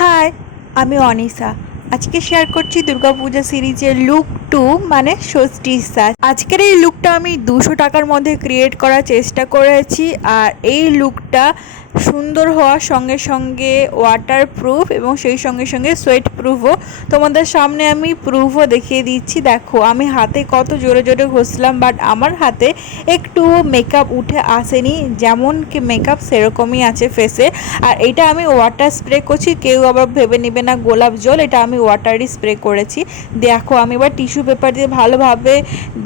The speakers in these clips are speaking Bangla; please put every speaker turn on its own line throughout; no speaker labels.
হাই, আমি অনিসা। আজকে শেয়ার করছি দুর্গাপূজা সিরিজের লুক টু মানে ষষ্ঠী সাজ আজকের এই লুকটা আমি দুশো টাকার মধ্যে ক্রিয়েট করার চেষ্টা করেছি, আর এই লুকটা সুন্দর হওয়ার সঙ্গে সঙ্গে ওয়াটার প্রুফ এবং সেই সঙ্গে সঙ্গে সোয়েট প্রুফও তোমাদের সামনে আমি প্রুফও দেখিয়ে দিচ্ছি। দেখো, আমি হাতে কত জোরে জোরে ঘষলাম বাট আমার হাতে একটু মেকআপ উঠে আসেনি। যেমন কি মেকআপ সেরকমই আছে ফেসে আর এটা আমি ওয়াটার স্প্রে করছি, কেউ আবার ভেবে নেবে না গোলাপ জল, এটা আমি ওয়াটারই স্প্রে করেছি। দেখো, আমি এবার টিস্যু পেপার দিয়ে ভালোভাবে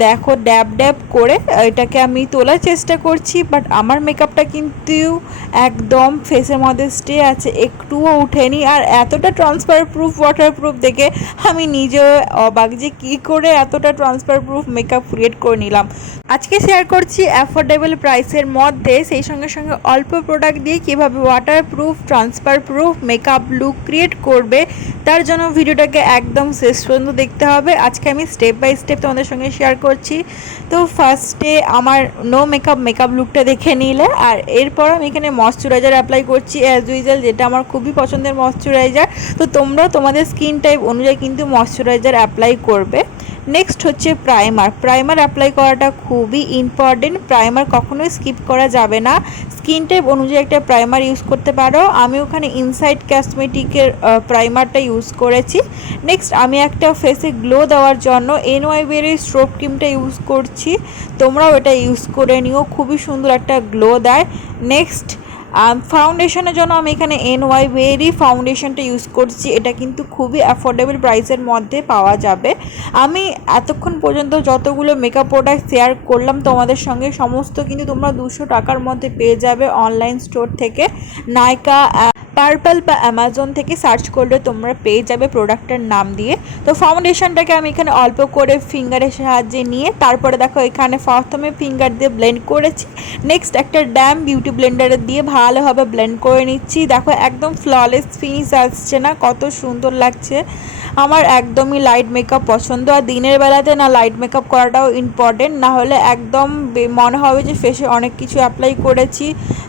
দেখো ড্যাব ড্যাব করে এটাকে আমি তোলার চেষ্টা করছি বাট আমার মেকআপটা কিন্তু একদম ফেসের মধ্যে স্টে আছে, একটুও উঠেনি আর এতটা ট্রান্সফার প্রুফ ওয়াটার প্রুফ দেখে আমি নিজেও অবাক যে কী করে এতটা ট্রান্সফার প্রুফ মেকআপ ক্রিয়েট করে নিলাম। আজকে শেয়ার করছি অ্যাফোর্ডেবল প্রাইসের মধ্যে, সেই সঙ্গে সঙ্গে অল্প প্রোডাক্ট দিয়ে কীভাবে waterproof transfer proof makeup look create করবে, তার জন্য ভিডিওটাকে একদম শেষ পর্যন্ত দেখতে হবে। আজকে আমি স্টেপ বাই স্টেপ তোমাদের সঙ্গে শেয়ার করছি। তো ফার্স্টে আমার নো মেকআপ মেকআপ লুকটা দেখে নিলে, আর এরপর আমি এখানে ময়শ্চারাইজার অ্যাপ্লাই করছি অ্যাজ ইউজুয়াল যেটা আমার খুবই পছন্দের ময়শ্চারাইজার তো তোমরা তোমাদের স্কিন টাইপ অনুযায়ী কিন্তু ময়শ্চারাইজার অ্যাপ্লাই করবে। নেক্সট হচ্ছে প্রাইমার প্রাইমার অ্যাপ্লাই করাটা খুবই ইম্পর্টেন্ট প্রাইমার কখনোই স্কিপ করা যাবে না। স্কিন টাইপ অনুযায়ী একটা প্রাইমার ইউজ করতে পারো। আমি ওখানে ইনসাইড ক্যাসমেটিকের প্রাইমারটা ইউজ করেছি। নেক্সট আমি একটা ফেসে গ্লো দেওয়ার জন্য এনওয়াই বেরির স্ট্রোপ ক্রিমটা ইউজ করছি। তোমরাও এটা ইউজ করে নিও। খুবই সুন্দর একটা গ্লো দেয়। নেক্সট ফাউন্ডেশনের জন্য আমি এখানে এন ওয়াই ওয়েরি ফাউন্ডেশনটা ইউজ করছি। এটা কিন্তু খুবই অ্যাফোর্ডেবল প্রাইসের মধ্যে পাওয়া যাবে। আমি এতক্ষণ পর্যন্ত যতগুলো মেকআপ প্রোডাক্ট শেয়ার করলাম, তোমাদের সঙ্গে সমস্ত কিন্তু তোমরা দুশো টাকার মধ্যে পেয়ে যাবে অনলাইন স্টোর থেকে। নাইকা পার্পল বা অ্যামাজন থেকে সার্চ করলে তোমরা পেয়ে যাবে প্রোডাক্টের নাম দিয়ে। তো ফাউন্ডেশনটাকে আমি এখানে অল্প করে ফিঙ্গারের সাহায্যে নিয়ে, তারপরে দেখো এখানে প্রথমে ফিঙ্গার দিয়ে ব্লেন্ড করেছি। নেক্সট একটা ড্যাম বিউটি ব্লেন্ডারে দিয়ে ভালোভাবে ব্লেন্ড করে নিচ্ছি। দেখো একদম ফ্ললেস ফিনিশ আসছে না, কত সুন্দর লাগছে। আমার একদমই লাইট মেকআপ পছন্দ। আর দিনের বেলাতে না লাইট মেকআপ করাটাও ইম্পর্টেন্ট না হলে একদম মনে হবে যে ফেসে অনেক কিছু অ্যাপ্লাই করেছি,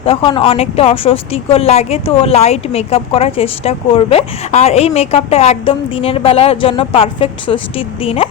তখন অনেকটা অস্বস্তিকর লাগে। তো লাইট মেকআপ করার চেষ্টা করবে। আর এই মেকআপটা একদম দিনের বেলার জন্য পারফেক্ট ষষ্ঠীর দিনে।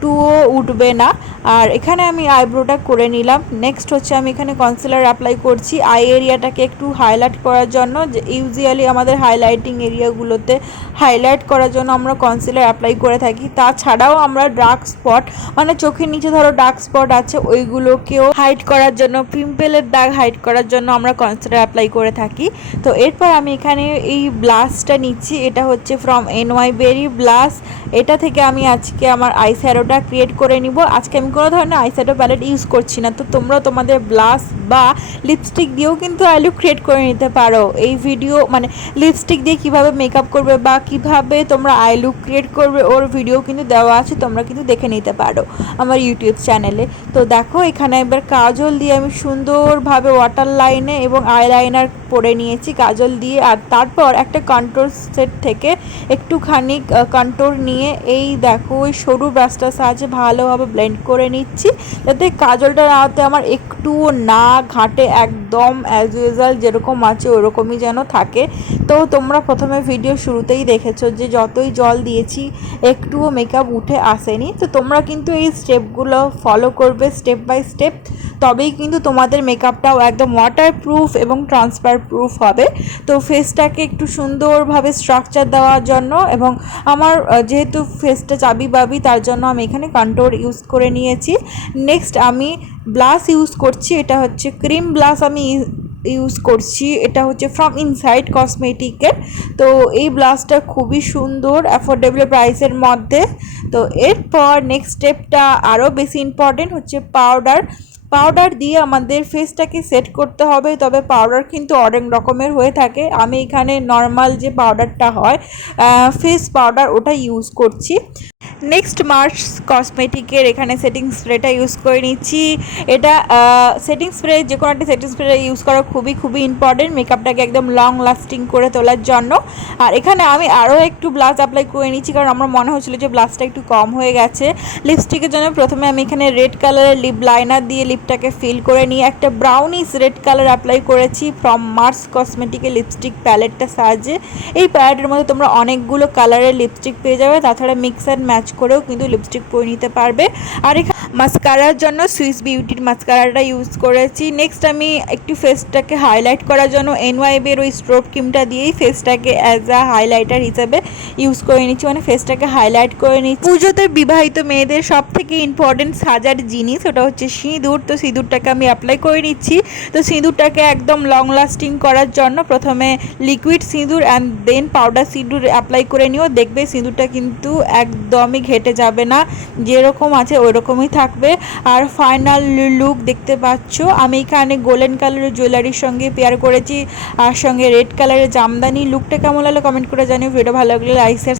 একটুও উঠবে না। আর এখানে আমি আইব্রোটা করে নিলাম। নেক্সট হচ্ছে আমি এখানে কনসিলার অ্যাপ্লাই করছি। আই এরিয়াটাকে একটু হাইলাইট করার জন্য। যে ইউজুয়ালি আমাদের হাইলাইটিং এরিয়াগুলোতে হাইলাইট করার জন্য আমরা কনসিলার অ্যাপ্লাই করে থাকি। তাছাড়াও আমরা ডার্ক স্পট মানে চোখের নিচে ধরো ডার্ক স্পট আছে, ওইগুলোকেও হাইড করার জন্য পিম্পেলের দাগ হাইড করার জন্য আমরা কনসিলার অ্যাপ্লাই করে থাকি। তো এরপর আমি এখানে এই ব্লাশটা নিচ্ছি। এটা হচ্ছে from N Y berry blush এটা থেকে আমি আজকে আমার আই শ্যাডোটা ক্রিয়েট করে নিব। আজকে আমি কোনো ধরনের আই শ্যাডো প্যালেট ইউজ করছি না। তো তোমরা তোমাদের ব্লাশ বা লিপস্টিক দিয়েও কিন্তু আইলুক ক্রিয়েট করে নিতে পারো। এই ভিডিও মানে লিপস্টিক দিয়ে কীভাবে মেকআপ করবে বা কীভাবে তোমরা আই লুক ক্রিয়েট করবে, ওর ভিডিও কিন্তু দেওয়া আছে, তোমরা কিন্তু দেখে নিতে পারো আমার ইউটিউব চ্যানেলে তো দেখো, এখানে একবার কাজল দিয়ে আমি সুন্দরভাবে ওয়াটার লাইনে এবং আইলাইনার পরে নিয়েছি কাজল দিয়ে। আর তারপর একটা কন্ট্রোল সেট থেকে একটুখানি কন্ট্রোল নিয়ে এই দেখো, ওই সরু ব্রাশটার সাহায্যে ভালোভাবে ব্লেন্ড করে নিচ্ছি। যাতে কাজলটা রাতে আমার একটুও না ঘাটে একদম অ্যাজ ইউজুয়াল যেরকম আছে ওরকমই যেন থাকে। তো তোমরা প্রথমে ভিডিও শুরুতেই দেখেছ যে যতই জল দিয়েছি, একটুও মেকআপ উঠে আসেনি। তো তোমরা কিন্তু এই স্টেপগুলো ফলো করবে স্টেপ বাই স্টেপ তবেই কিন্তু তোমাদের মেকআপটাও একদম ওয়াটার প্রুফ এবং ট্রান্সফার প্রুফ হবে। তো ফেসটাকে একটু সুন্দরভাবে স্ট্রাকচার দেওয়ার জন্য এবং আমার যেহেতু ফেসটা চাবি বাবি তার জন্য আমি এখানে কন্ট্রোল ইউজ করে নিয়েছি। নেক্সট আমি ব্লাস ইউজ করছি, এটা হচ্ছে ক্রিম ব্লাস আমি ইউজ করছি, এটা হচ্ছে ফ্রম ইনসাইড কসমেটিকের তো এই ব্লাশটা খুবই সুন্দর অ্যাফোর্ডেবল প্রাইসের মধ্যে। তো এরপর নেক্সট স্টেপটা আরও বেশি ইম্পর্টেন্ট হচ্ছে পাউডার পাউডার দিয়ে আমাদের ফেসটাকে সেট করতে হবে, তবে পাউডার কিন্তু অনেক রকমের হয়ে থাকে। আমি এখানে নর্মাল যে পাউডারটা হয় ফেস পাউডার ওটা ইউজ করছি। নেক্সট মার্চ কসমেটিকের এখানে সেটিং স্প্রেটা ইউজ করে নিচ্ছি। এটা সেটিং স্প্রে, যে কোনো একটা সেটিং স্প্রে ইউজ করা খুবই খুবই ইম্পর্টেন্ট মেকআপটাকে একদম লং লাস্টিং করে তোলার জন্য। আর এখানে আমি আরও একটু ব্লাশ অ্যাপ্লাই করে নিচ্ছি, কারণ আমার মনে হচ্ছিল যে ব্লাশটা একটু কম হয়ে গেছে। লিপস্টিকের জন্য প্রথমে আমি এখানে রেড কালারের লিপ লাইনার দিয়ে লিপটাকে ফিল করে নিয়ে একটা ব্রাউনিস রেড কালার অ্যাপ্লাই করেছি ফ্রম মার্স কসমেটিকের লিপস্টিক প্যালেটটা সাহায্যে। এই প্যালেটের মধ্যে তোমরা অনেকগুলো কালারের লিপস্টিক পেয়ে যাবে। তাছাড়া মিক্স অ্যান্ড ম্যাচ করেও কিন্তু লিপস্টিক পরে নিতে পারবে। আর এখানে মাস্কারার জন্য সুইস বিউটির মাস্কারাটা ইউজ করেছি। নেক্সট আমি একটু ফেসটাকে হাইলাইট করার জন্য এনওয়াইবের ওই স্ট্রোক ক্রিমটা দিয়েই ফেসটাকে অ্যাজ আ হাইলাইটার হিসেবে ইউজ করে নিচ্ছি মানে ফেসটাকে হাইলাইট করে নিচ্ছি। পুজোতে বিবাহিত মেয়েদের সব থেকে ইম্পর্টেন্ট সাজার জিনিস ওটা হচ্ছে সিঁদুর। তো সিঁদুরটাকে আমি অ্যাপ্লাই করে নিচ্ছি। তো সিঁদুরটাকে একদম লং লাস্টিং করার জন্য প্রথমে লিকুইড সিঁদুর অ্যান্ড দেন পাউডার সিঁদুর অ্যাপ্লাই করে নিও। দেখবে সিঁদুরটা কিন্তু একদমই ঘেটে যাবে না। যেরকম আছে ওই রকমই থাকবে। আর ফাইনাল লুক দেখতে পাচ্ছ, আমি এখানে গোল্ডেন কালারের জুয়েলারির সঙ্গে পেয়ার করেছি। আর সঙ্গে রেড কালারের জামদানি। লুকটা কেমন লাগল কমেন্ট করে জানিও। ভিডিও ভালো লাগলে লাইক Kaiser